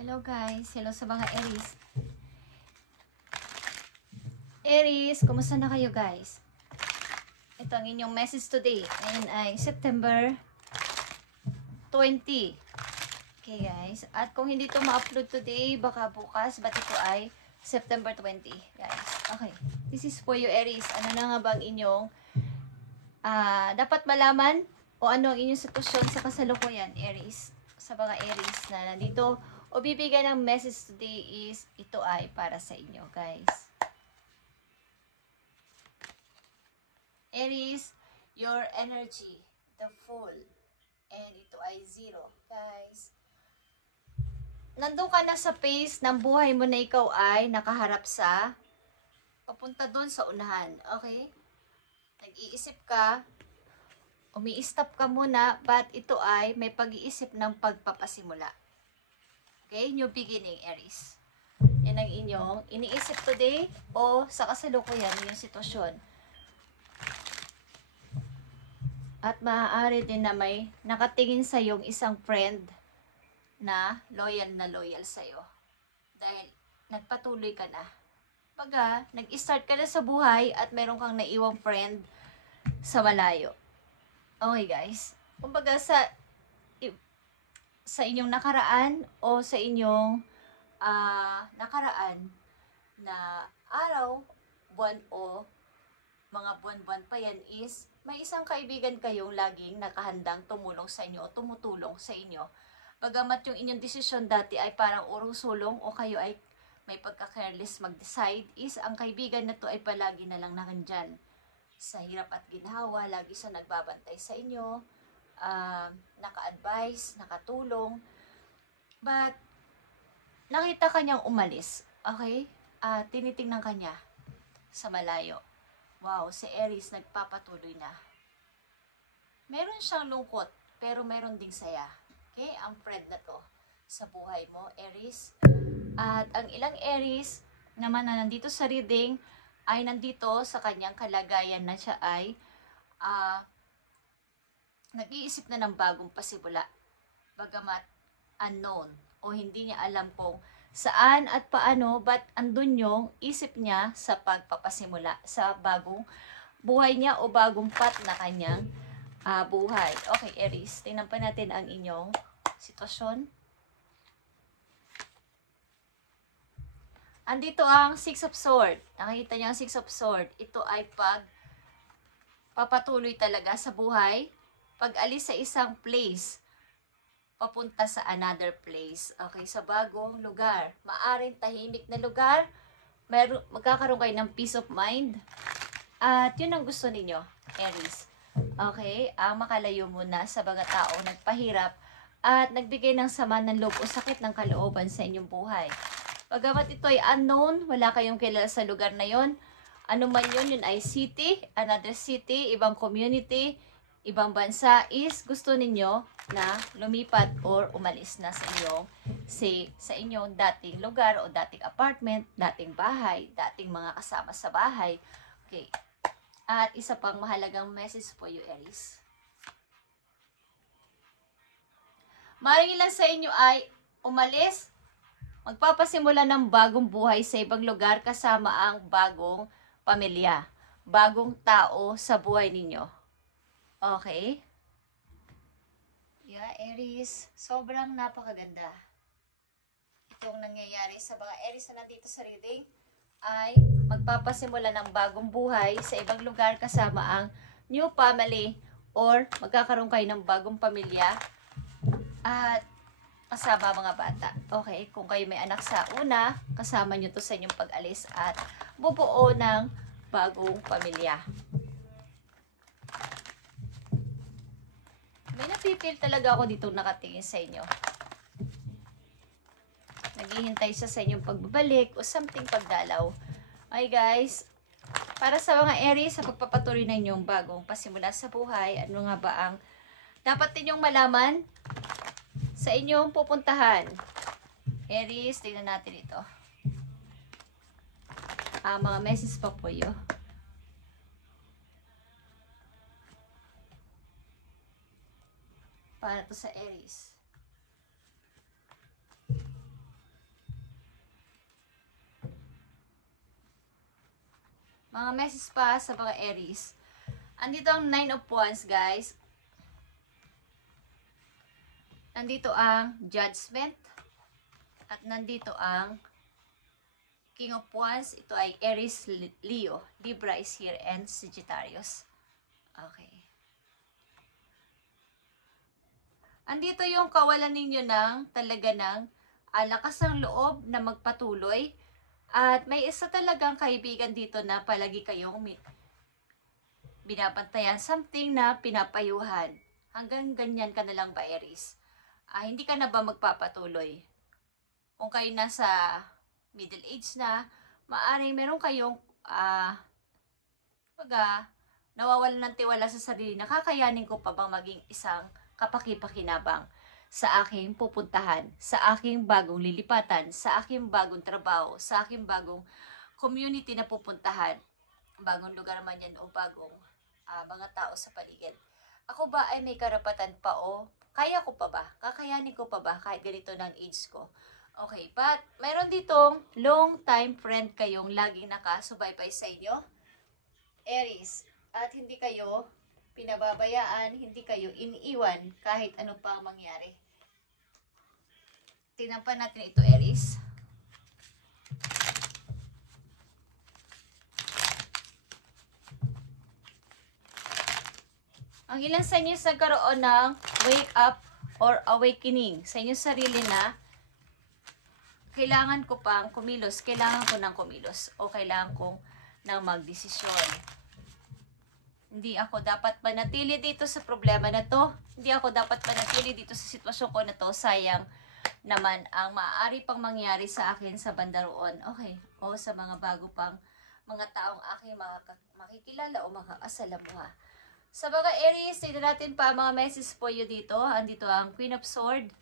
Hello guys, hello sa mga Aries. Aries, kumusta na kayo guys? Ito ang inyong message today. Ngayon ay September 20. Okay guys, at kung hindi ito ma-upload today, baka bukas, but ito ay September 20 guys. Okay, this is for you Aries. Ano na nga ba ang inyong dapat malaman o ano ang inyong sitwasyon sa kasalukuyan Aries? Sa mga Aries na nandito o bibigyan ng message today is ito ay para sa inyo guys. Aries, your energy, the Fool, and ito ay 0 guys. Nandun ka na sa phase ng buhay mo na ikaw ay nakaharap sa papunta doon sa unahan, okay? Nag-iisip ka, umi-stop ka muna, but ito ay may pag-iisip ng pagpapasimula. Okay, new beginning, Aries. Yan ang inyong iniisip today o sa kasalukuyan yung sitwasyon. At maaari din na may nakatingin sa yung isang friend na loyal sa'yo. Dahil nagpatuloy ka na. Pagka nag-start ka na sa buhay at meron kang naiwang friend sa malayo. Okay guys. Kumbaga sa inyong nakaraan o sa inyong nakaraan na araw, buwan o mga buwan-buwan pa yan is may isang kaibigan kayong laging nakahandang tumulong sa inyo o tumutulong sa inyo. Bagamat yung inyong desisyon dati ay parang urong-sulong o kayo ay may pagka-careless mag-decide, is ang kaibigan na to ay palagi na lang nandyan. Sa hirap at ginhawa, lagi siya nagbabantay sa inyo, naka-advise, nakatulong. But, nakita kanyang umalis, okay? Tinitingnan kanya sa malayo. Wow, si Aries nagpapatuloy na. Meron siyang lungkot, pero meron ding saya. Okay? Ang friend na to sa buhay mo, Aries. At ang ilang Aries naman na nandito sa reading ay nandito sa kanyang kalagayan na siya ay nag-iisip na ng bagong pasimula. Bagamat unknown o hindi niya alam kung saan at paano, but andun yung isip niya sa pagpapasimula sa bagong buhay niya o bagong path na kanyang buhay. Okay, Aries, tingnan pa natin ang inyong sitwasyon. Andito ang 6 of Swords. Nakikita niyo ang 6 of Swords. Ito ay papatuloy talaga sa buhay. Pag-alis sa isang place, papunta sa another place. Okay, sa bagong lugar. Maaring tahimik na lugar. Magkakaroon kayo ng peace of mind. At yun ang gusto ninyo, Aries. Okay, ang makalayo muna sa mga taong nagpahirap at nagbigay ng sama ng loob o sakit ng kalooban sa inyong buhay. Bagamat ito ay unknown, wala kayong kilala sa lugar na yon. Ano man yun ay city, another city, ibang community, ibang bansa, is gusto ninyo na lumipat or umalis na sa inyong dating lugar o dating apartment, dating bahay, dating mga kasama sa bahay. Okay. At isa pang mahalagang message po you, Aries. Maring ilan sa inyo ay umalis, magpapasimula ng bagong buhay sa ibang lugar kasama ang bagong pamilya, bagong tao sa buhay ninyo. Okay? Yeah, Aries, sobrang napakaganda. Itong nangyayari sa mga Aries na nandito sa reading ay magpapasimula ng bagong buhay sa ibang lugar kasama ang new family or magkakaroon kayo ng bagong pamilya at kasama mga bata. Okay, kung kayo may anak sa una, kasama nyo to sa inyong pag-alis at bubuo ng bagong pamilya. May napipil talaga ako dito nakatingin sa inyo. Naghihintay siya sa inyong pagbabalik o something pagdalaw. Okay guys, para sa mga Aries, sa pagpapatuloy na inyong bagong pasimula sa buhay, ano nga ba ang dapat ninyong malaman sa inyong pupuntahan? Aries, tingnan natin ito. Mga message pa po yun. Para to sa Aries. Mga messages pa sa mga Aries. Andito ang 9 of Wands, guys. Nandito ang Judgment. At nandito ang King of Wands. Ito ay Aries, Leo. Libra is here and Sagittarius. Okay. Andito yung kawalan ninyo ng talaga ng lakas ng loob na magpatuloy. At may isa talagang kaibigan dito na palagi kayong binabantayan. Something na pinapayuhan. Hanggang ganyan ka na lang ba, Aries? Hindi ka na ba magpapatuloy? Kung kayo nasa middle age na, maaaring meron kayong nawawalan ng tiwala sa sarili na kakayanin ko pa bang maging isang kapaki-pakinabang sa aking pupuntahan, sa aking bagong lilipatan, sa aking bagong trabaho, sa aking bagong community na pupuntahan, bagong lugar man yan o bagong mga tao sa paligid. Ako ba ay may karapatan pa o kaya ko pa ba? Kakayanin ko pa ba kahit ganito ng age ko? Okay, but mayroon ditong long time friend kayong laging nakasubaybay sa inyo, Aries, at hindi kayo pinababayaan, hindi kayo iniiwan kahit ano pang mangyari. Tingnan pa natin ito, Aries. Ang ilan sa inyo nagkaroon ng wake up or awakening sa inyong sarili na kailangan ko pang kumilos, kailangan ko ng kumilos, o kailangan kong nang magdesisyon. Hindi ako dapat manatili dito sa problema na to. Hindi ako dapat manatili dito sa sitwasyon ko na to. Sayang naman ang maaari pang mangyari sa akin sa banda roon. Okay. O sa mga bago pang mga taong aking makikilala o makakasalamuha. Sa mga Aries, tignan natin pa mga messages po yun dito. Andito ang Queen of Swords.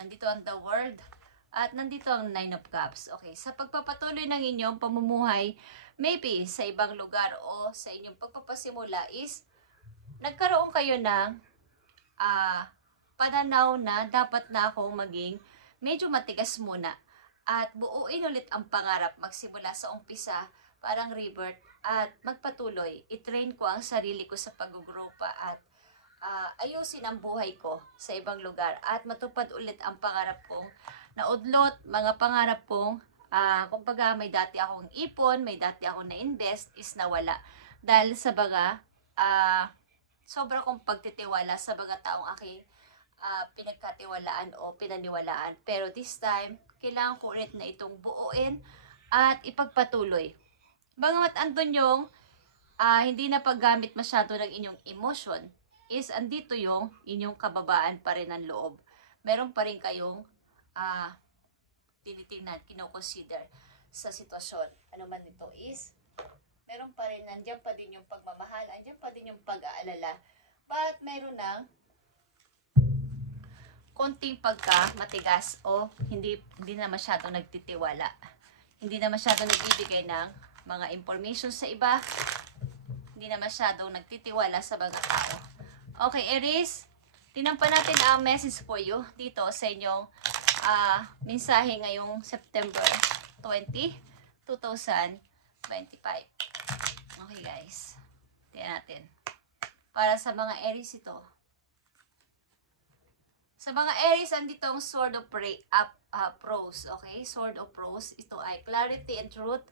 Nandito ang The World. At nandito ang 9 of Cups. Okay, sa pagpapatuloy ng inyong pamumuhay, maybe sa ibang lugar o sa inyong pagpapasimula is nagkaroon kayo ng pananaw na dapat na akong maging medyo matigas muna at buuin ulit ang pangarap, magsimula sa umpisa, parang rebirth, at magpatuloy. I-train ko ang sarili ko sa pag-grow pa at ayusin ang buhay ko sa ibang lugar at matupad ulit ang pangarap kong naudlot, mga pangarap kong kumbaga may dati akong ipon, may dati akong na-invest is nawala dahil sa baga sobra kong pagtitiwala sa mga taong aking pinagkatiwalaan o pinaniwalaan. Pero this time, kailangan ko ulit na itong buuin at ipagpatuloy. Bagamat andun yung hindi na paggamit masyado ng inyong emotion, is andito yung inyong kababaan pa rin ng loob. Meron pa rin kayong tinitingnan, kinoconsider sa sitwasyon. Ano man ito is, meron pa rin, nandiyan pa din yung pagmamahal, nandiyan pa din yung pag-aalala, but meron ng konting pagka-matigas o hindi na masyadong nagtitiwala. Hindi na masyadong nagbibigay ng mga information sa iba. Hindi na masyadong nagtitiwala sa mga tao. Okay, Aries, tingnan pa natin ang message for you dito sa inyong mensahe ngayong September 20, 2025. Okay, guys. Tingnan natin. Para sa mga Aries ito. Sa mga Aries, andito ang Sword of Prose. Okay? Sword of Prose. Ito ay clarity and truth,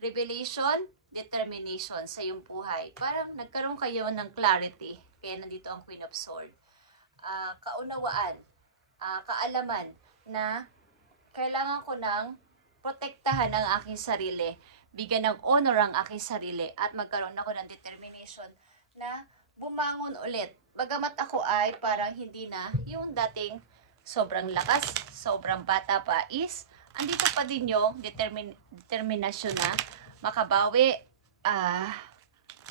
revelation, determination sa iyong buhay. Parang nagkaroon kayo ng clarity. Kaya nandito ang Queen of Swords. Kaunawaan, kaalaman na kailangan ko ng protektahan ang aking sarili, bigyan ng honor ang aking sarili, at magkaroon ako ng determination na bumangon ulit. Bagamat ako ay parang hindi na yung dating sobrang lakas, sobrang bata pa, is andito pa din yung determinasyon na makabawi,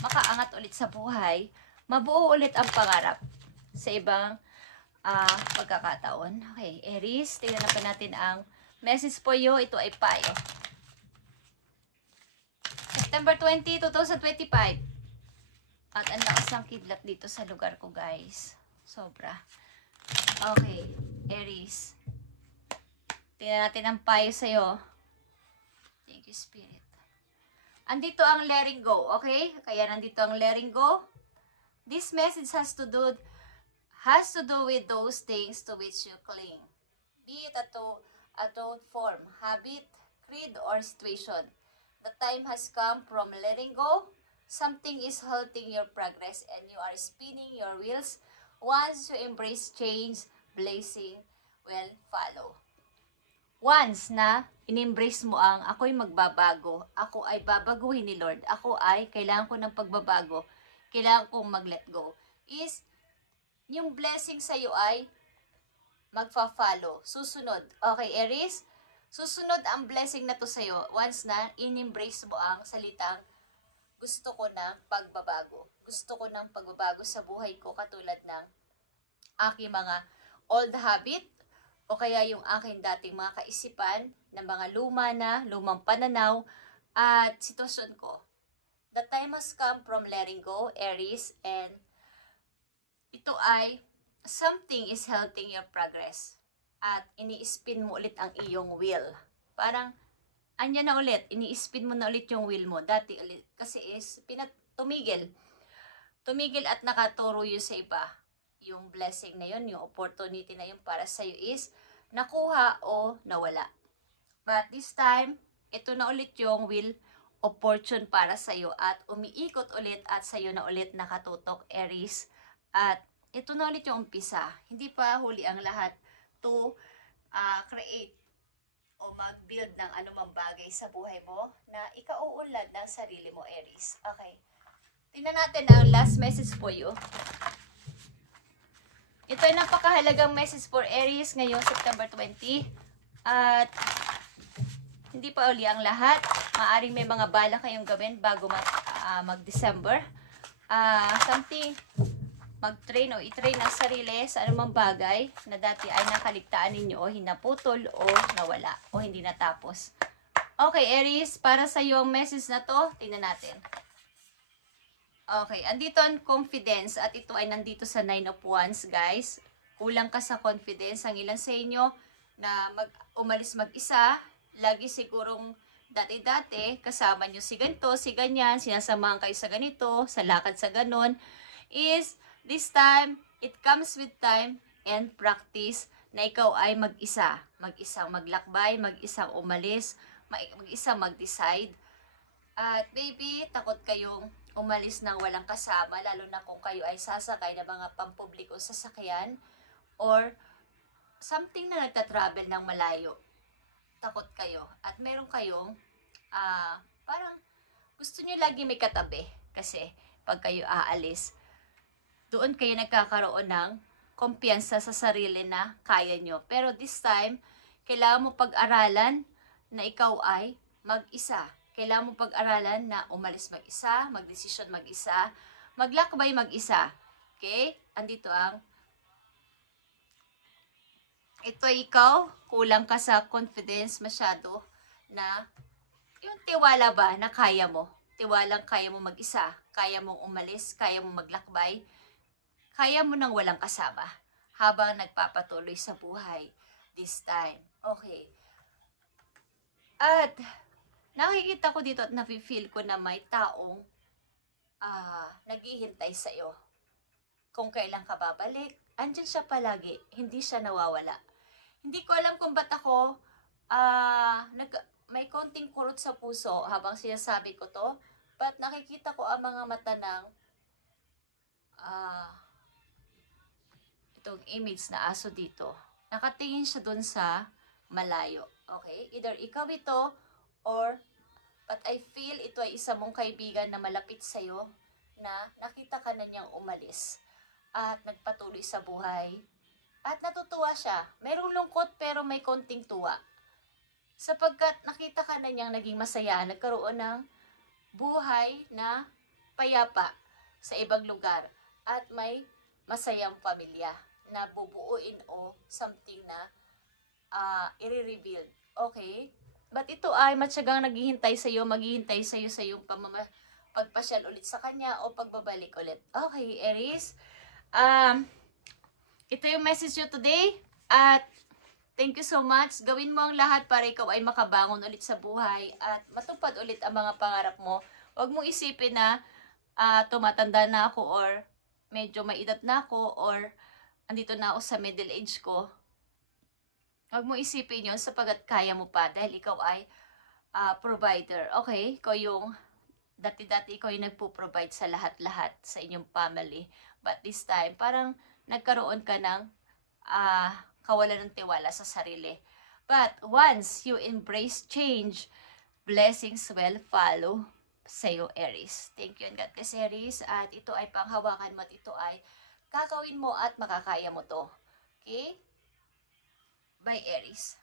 makaangat ulit sa buhay, mabuo ulit ang pangarap sa ibang pagkakataon. Okay, Aries, tingnan na pa natin ang message po you. Ito ay payo. September 20, 2025. At ang lakas ng kidlat dito sa lugar ko, guys. Sobra. Okay, Aries. Tingnan natin ang payo sa'yo. Thank you, Spirit. Andito ang letting go, okay? Kaya nandito ang letting go. This message has to do with those things to which you cling. Be it a thought form, habit, creed, or situation. The time has come from letting go. Something is halting your progress and you are spinning your wheels. Once you embrace change, blessing will follow. Once na in-embrace mo ang ako'y magbabago, ako ay babaguhin ni Lord, ako ay kailangan ko ng pagbabago, kailangan kong mag-let go, is yung blessing sa'yo ay magfa-follow, susunod. Okay, Aries? Susunod ang blessing na to sa'yo once na in-embrace mo ang salitang gusto ko ng pagbabago. Gusto ko ng pagbabago sa buhay ko katulad ng aking mga old habit, o kaya yung aking dating mga kaisipan ng mga lumang pananaw at sitwasyon ko. The time has come from letting go, Aries, and ito ay something is halting your progress. At ini-spin mo ulit ang iyong will. Parang, anya na ulit, ini-spin mo na ulit yung will mo. Dati ulit, kasi is tumigil. Tumigil at nakaturo yun sa iba. Yung blessing na yun, yung opportunity na yun para sa'yo is nakuha o nawala. But this time, ito na ulit yung will of fortune para sa'yo at umiikot ulit at sa'yo na ulit nakatutok, Aries. At ito na ulit yung umpisa. Hindi pa huli ang lahat to create o mag-build ng anumang bagay sa buhay mo na ikauunlad ng sarili mo, Aries. Okay. Tingnan natin ang last message for you. Ito ay napakahalagang message for Aries ngayong September 20. At hindi pa uli ang lahat. Maaring may mga bala kayong gawin bago mag-December. Something, mag-train o i-train ang sarili sa anumang bagay na dati ay nakaligtaan ninyo o hinaputol o nawala o hindi natapos. Okay, Aries, para sa iyo ang message na to, tingnan natin. Okay, andito ang confidence at ito ay nandito sa 9 of Wands, guys. Kulang ka sa confidence. Ang ilan sa inyo na umalis mag-isa, lagi sigurong dati-dati, kasama nyo si ganito, si ganyan, sinasamahan kayo sa ganito, sa lakad sa ganon, is this time, it comes with time and practice na ikaw ay mag-isa. Mag-isang maglakbay, mag-isang umalis, mag-isang mag-decide. At maybe, takot kayong umalis ng walang kasama, lalo na kung kayo ay sasakay ng mga pampublikong sasakyan or something na nagtatravel ng malayo. Takot kayo. At meron kayong parang gusto nyo lagi may katabi kasi pag kayo aalis, doon kayo nagkakaroon ng kumpiyansa sa sarili na kaya nyo. Pero this time, kailangan mo pag-aralan na ikaw ay mag-isa. Kailangan mo pag-aralan na umalis mag-isa, magdesisyon mag-isa, maglakbay mag-isa. Okay? Andito ang ito ay ikaw, kulang ka sa confidence masyado na yung tiwala ba na kaya mo. Tiwalang kaya mo mag-isa, kaya mong umalis, kaya mong maglakbay, kaya mo nang walang kasama habang nagpapatuloy sa buhay this time. Okay. At nakikita ko dito at nafe-feel ko na may taong naghihintay sa iyo. Kung kailan ka babalik, andyan siya palagi, hindi siya nawawala. Hindi ko alam kung ba't ako may konting kurot sa puso habang sinasabi ko to, but nakikita ko ang mga mata ng itong image na aso dito. Nakatingin siya dun sa malayo. Okay? Either ikaw ito or but I feel ito ay isa mong kaibigan na malapit sa'yo na nakita ka na niyang umalis at nagpatuloy sa buhay at natutuwa siya. Mayroong lungkot pero may konting tuwa. Sapagkat nakita ka na niyang naging masaya, nagkaroon ng buhay na payapa sa ibang lugar at may masayang pamilya na bubuuin o something na i-rebuild. Okay? But ito ay matyagang naghihintay sa iyo, maghihintay sa iyo sa iyong pagpasyal ulit sa kanya o pagbabalik ulit. Okay, Aries. Ito yung message nyo today. At Thank you so much. Gawin mo ang lahat para ikaw ay makabangon ulit sa buhay at matupad ulit ang mga pangarap mo. Huwag mong isipin na tumatanda na ako or medyo may edad na ako or andito na ako sa middle age ko. Huwag mong isipin yun sapagat kaya mo pa dahil ikaw ay provider. Okay? Ikaw yung dati-dati ikaw yung nagpo-provide sa lahat-lahat sa inyong family. But this time, parang nagkaroon ka ng kawalan ng tiwala sa sarili. But once you embrace change, blessings will follow sa iyo, Aries. Thank you and God bless, Aries. At ito ay panghawakan mo at ito ay kakawin mo at makakaya mo to. Okay? Bye, Aries.